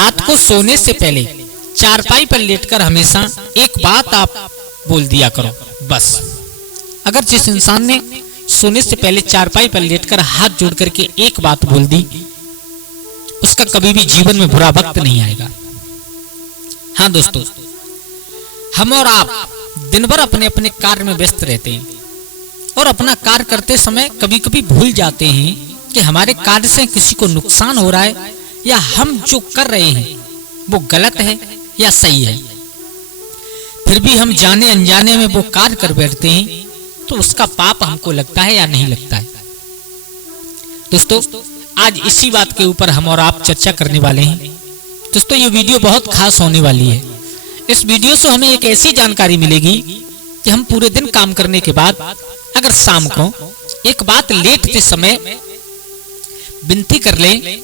रात को सोने से पहले चारपाई पर लेटकर हमेशा एक बात आप बोल दिया करो बस। अगर जिस इंसान ने सोने से पहले चारपाई पर लेटकर हाथ जोड़ करके एक बात बोल दी, उसका कभी भी जीवन में बुरा वक्त नहीं आएगा। हाँ दोस्तों, हम और आप दिन भर अपने अपने कार्य में व्यस्त रहते हैं और अपना कार्य करते समय कभी कभी भूल जाते हैं कि हमारे कार्य से किसी को नुकसान हो रहा है या हम जो कर रहे हैं वो गलत है या सही है। फिर भी हम जाने अनजाने में वो कार्य कर बैठते हैं, तो उसका पाप हमको लगता है या नहीं लगता है। दोस्तों, आज इसी बात के ऊपर हम और आप चर्चा करने वाले हैं। दोस्तों, ये वीडियो बहुत खास होने वाली है। इस वीडियो से हमें एक ऐसी जानकारी मिलेगी कि हम पूरे दिन काम करने के बाद अगर शाम को एक बात लेटते समय विनती कर लें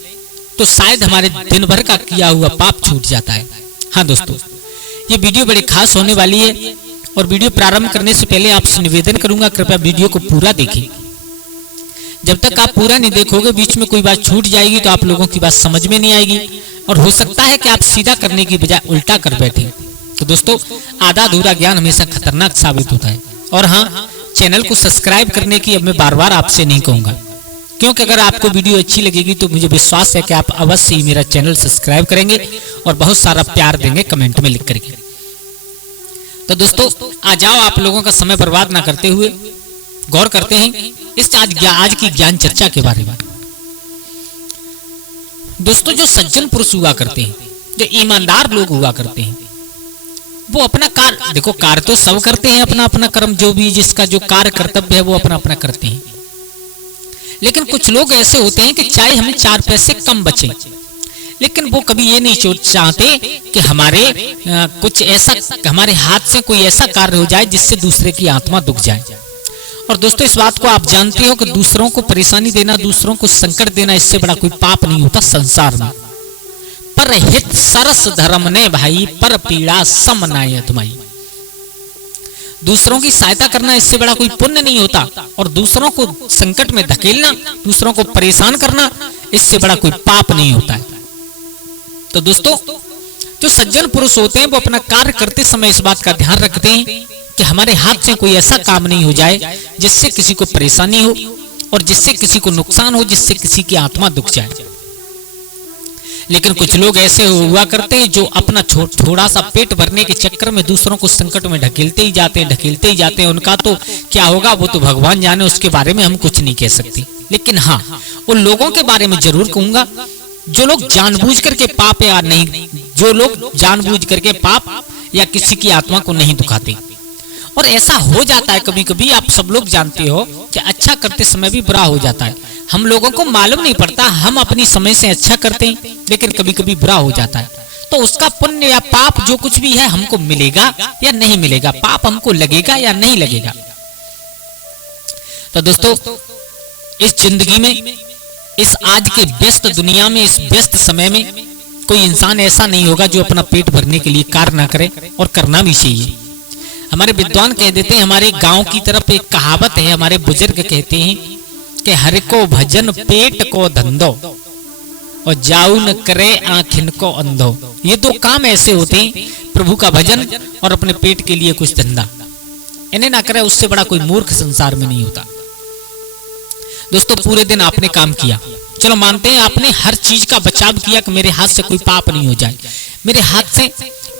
तो शायद हमारे दिन भर का किया हुआ पाप छूट जाता है। हाँ दोस्तों, ये वीडियो बड़ी खास होने वाली है और वीडियो प्रारंभ करने से पहले आपसे निवेदन करूंगा, कृपया वीडियो को पूरा देखें। जब तक आप पूरा नहीं देखोगे, बीच में कोई बात छूट जाएगी तो आप लोगों की बात समझ में नहीं आएगी और हो सकता है कि आप सीधा करने की बजाय उल्टा कर बैठे। तो दोस्तों, आधा अधूरा ज्ञान हमेशा खतरनाक साबित होता है। और हाँ, चैनल को सब्सक्राइब करने की अब मैं बार बार आपसे नहीं कहूंगा, क्योंकि अगर आपको वीडियो अच्छी लगेगी तो मुझे विश्वास है कि आप अवश्य ही मेरा चैनल सब्सक्राइब करेंगे और बहुत सारा प्यार देंगे कमेंट में लिख करके। तो दोस्तों, आ जाओ, आप लोगों का समय बर्बाद ना करते हुए गौर करते हैं इस आज की ज्ञान चर्चा के बारे में। दोस्तों, जो सज्जन पुरुष हुआ करते हैं, जो ईमानदार लोग हुआ करते हैं, वो अपना कार्य, देखो कार्य तो सब करते हैं, अपना अपना कर्म, जो भी जिसका जो कार्य कर्तव्य है वो अपना अपना करते हैं। लेकिन कुछ लोग ऐसे होते हैं कि चाहे हमें 4 पैसे कम बचे, लेकिन वो कभी ये नहीं चाहते कि कुछ ऐसा हमारे हाथ से कोई ऐसा कार्य हो जाए जिससे दूसरे की आत्मा दुख जाए। और दोस्तों, इस बात को आप जानते हो कि दूसरों को परेशानी देना, दूसरों को संकट देना, इससे बड़ा कोई पाप नहीं होता संसार में। पर हित सरस धर्म ने भाई, पर पीड़ा सम नाय तुम्हारी। दूसरों की सहायता करना, इससे बड़ा कोई पुण्य नहीं होता। और दूसरों को संकट में धकेलना, दूसरों को परेशान करना, इससे बड़ा कोई पाप नहीं होता है। तो दोस्तों, जो सज्जन पुरुष होते हैं वो अपना कार्य करते समय इस बात का ध्यान रखते हैं कि हमारे हाथ से कोई ऐसा काम नहीं हो जाए जिससे किसी को परेशानी हो और जिससे किसी को नुकसान हो, जिससे किसी की आत्मा दुख जाए। लेकिन कुछ लोग ऐसे हुआ करते हैं जो अपना थोड़ा सा पेट भरने के चक्कर में दूसरों को संकट में ढकेलते ही जाते हैं। उनका तो क्या होगा वो तो भगवान जाने, उसके बारे में हम कुछ नहीं कह सकते। लेकिन हाँ, उन लोगों के बारे में जरूर कहूंगा जो लोग जानबूझ करके पाप या नहीं, जो लोग जानबूझ करके पाप या किसी की आत्मा को नहीं दुखाते। और ऐसा हो जाता है कभी कभी, आप सब लोग जानते हो कि अच्छा करते समय भी बुरा हो जाता है। हम लोगों को मालूम नहीं पड़ता, हम अपनी समय से अच्छा करते हैं, लेकिन कभी कभी बुरा हो जाता है। तो उसका पुण्य या पाप जो कुछ भी है हमको मिलेगा या नहीं मिलेगा, पाप हमको लगेगा या नहीं लगेगा। तो दोस्तों, इस जिंदगी में, इस आज के व्यस्त दुनिया में, इस व्यस्त समय में कोई इंसान ऐसा नहीं होगा जो अपना पेट भरने के लिए कार्य ना करे, और करना भी चाहिए। हमारे विद्वान कह देते हैं, हमारे गांव की तरफ एक कहावत है, हमारे बुजुर्ग कहते हैं कि हर को भजन पेट को धंधो और जाऊ न करे आँखिन को अंधो। ये 2 काम ऐसे होते हैं, प्रभु का भजन और अपने पेट के लिए कुछ धंधा, इन्हें ना करे, उससे बड़ा कोई मूर्ख संसार में नहीं होता। दोस्तों, पूरे दिन आपने काम किया, चलो मानते हैं आपने हर चीज का बचाव किया कि मेरे हाथ से कोई पाप नहीं हो जाए, मेरे हाथ से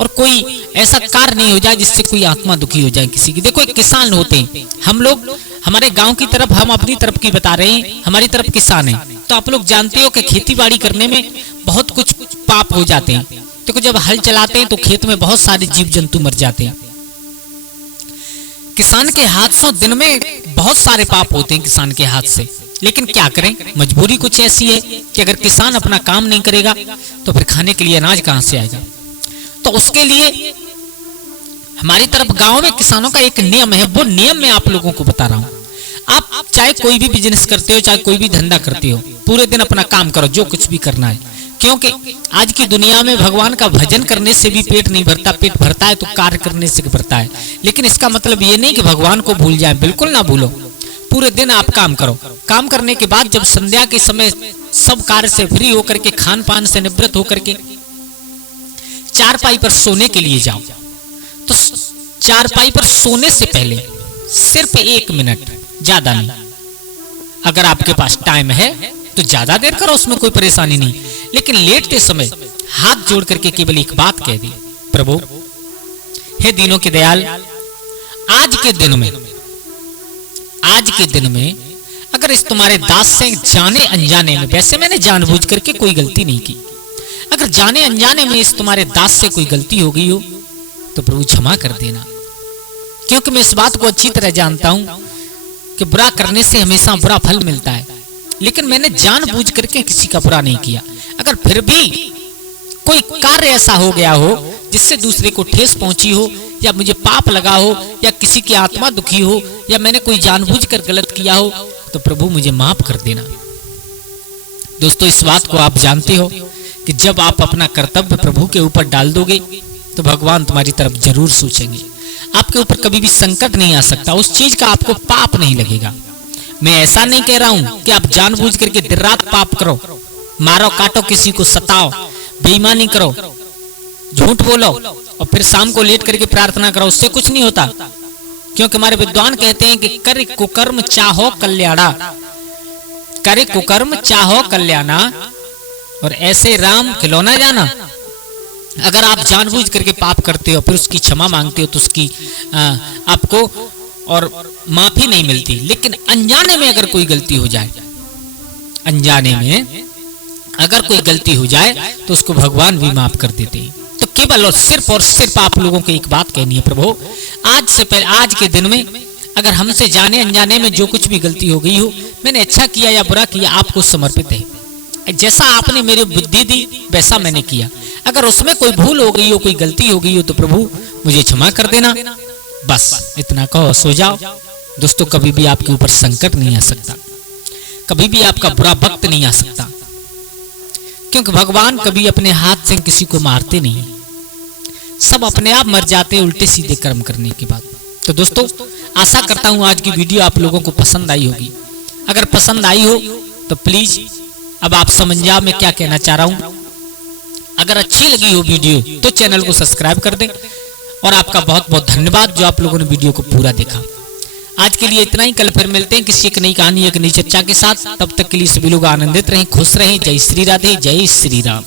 और कोई ऐसा कार्य नहीं हो जाए जिससे कोई आत्मा दुखी हो जाए किसी की। देखो, एक किसान होते हैं हम लोग, हमारे गांव की तरफ, हम अपनी तरफ की बता रहे हैं, हमारी तरफ किसान है, तो आप लोग जानते हो कि खेती बाड़ी करने में बहुत कुछ पाप हो जाते हैं। देखो, जब हल चलाते हैं तो खेत में बहुत सारे जीव जंतु मर जाते हैं। किसान के हाथ से दिन में बहुत सारे पाप होते हैं किसान के हाथ से, लेकिन क्या करें, मजबूरी कुछ ऐसी है कि अगर किसान अपना काम नहीं करेगा तो फिर खाने के लिए अनाज कहां से आएगा। तो उसके लिए हमारी तरफ गांव में किसानों का एक नियम है, वो नियम मैं आप लोगों को बता रहा हूं। आप चाहे कोई भी बिजनेस करते हो, चाहे कोई भी धंधा करते हो, पूरे दिन अपना काम करो, जो कुछ भी करना है, क्योंकि आज की दुनिया में भगवान का भजन करने से भी पेट नहीं भरता, पेट भरता है तो कार्य करने से भरता है। लेकिन इसका मतलब ये नहीं कि भगवान को भूल जाए, बिल्कुल ना भूलो। पूरे दिन आप काम करो, काम करने के बाद जब संध्या के समय सब कार्य से फ्री होकर के, खान पान से निवृत्त होकर के चारपाई पर सोने के लिए जाओ तो चारपाई पर सोने से पहले सिर्फ 1 मिनट, ज्यादा नहीं। अगर आपके पास टाइम है तो ज्यादा देर करो, उसमें कोई परेशानी नहीं, लेकिन लेटते समय हाथ जोड़ करके केवल एक बात कह दी, प्रभु हे दीनों के दयाल, आज के दिन में अगर इस तुम्हारे दास से जाने अनजाने में, वैसे मैंने जानबूझ करके कोई गलती नहीं की, अगर जाने अनजाने में इस तुम्हारे दास से कोई गलती हो गई हो तो प्रभु क्षमा कर देना, क्योंकि मैं इस बात को अच्छी तरह जानता हूं कि बुरा करने से हमेशा बुरा फल मिलता है, लेकिन मैंने जानबूझ करके किसी का बुरा नहीं किया। अगर फिर भी कोई कार्य ऐसा हो गया हो जिससे दूसरे को ठेस पहुंची हो, या मुझे पाप लगा हो, या किसी की आत्मा दुखी हो, या मैंने कोई जानबूझकर गलत किया हो, तो प्रभु मुझे माफ कर देना। दोस्तों, इस बात को आप जानते हो कि जब आप अपना कर्तव्य प्रभु के ऊपर डाल दोगे तो भगवान तुम्हारी तरफ जरूर सोचेंगे। आपके ऊपर कभी भी संकट नहीं आ सकता, उस चीज का आपको पाप नहीं लगेगा। मैं ऐसा नहीं कह रहा हूं कि आप जानबूझ करके दिन रात पाप करो, मारो काटो, किसी को सताओ, बेईमानी करो, झूठ बोलो और फिर शाम को लेट करके प्रार्थना करो, उससे कुछ नहीं होता। क्योंकि हमारे विद्वान कहते हैं कि कर कुकर्म चाहो कल्याणा, करे कुकर्म चाहो कल्याणा और ऐसे राम खिलौना जाना। अगर आप जानबूझ करके पाप करते हो फिर उसकी क्षमा मांगते हो तो उसकी आपको और माफी नहीं मिलती, लेकिन अनजाने में अगर कोई गलती हो जाए, अनजाने में अगर कोई गलती हो जाए तो उसको भगवान भी माफ कर देते हैं। तो केवल और सिर्फ आप लोगों को एक बात कहनी है, प्रभु आज से पहले, आज के दिन में अगर हमसे जाने अनजाने में जो कुछ भी गलती हो गई हो, मैंने अच्छा किया या बुरा किया, आपको समर्पित है। जैसा आपने मेरी बुद्धि दी वैसा मैंने किया, अगर उसमें कोई भूल हो गई हो, कोई गलती हो गई हो तो प्रभु मुझे क्षमा कर देना। बस इतना कहो, सो जाओ। दोस्तों, कभी भी आपके ऊपर संकट नहीं आ सकता, कभी भी आपका बुरा वक्त नहीं आ सकता, क्योंकि भगवान कभी अपने हाथ से किसी को मारते नहीं, सब अपने आप मर जाते उल्टे सीधे कर्म करने के बाद। तो दोस्तों, आशा करता हूं आज की वीडियो आप लोगों को पसंद आई होगी। अगर पसंद आई हो तो प्लीज, अब आप समझ जाओ मैं क्या कहना चाह रहा हूं। अगर अच्छी लगी हो वीडियो तो चैनल को सब्सक्राइब कर दें, और आपका बहुत बहुत धन्यवाद जो आप लोगों ने वीडियो को पूरा देखा। आज के लिए इतना ही, कल फिर मिलते हैं किसी एक नई कहानी, एक नई चर्चा के साथ। तब तक के लिए सभी लोग आनंदित रहें, खुश रहें। जय श्री राधे, जय श्री राम।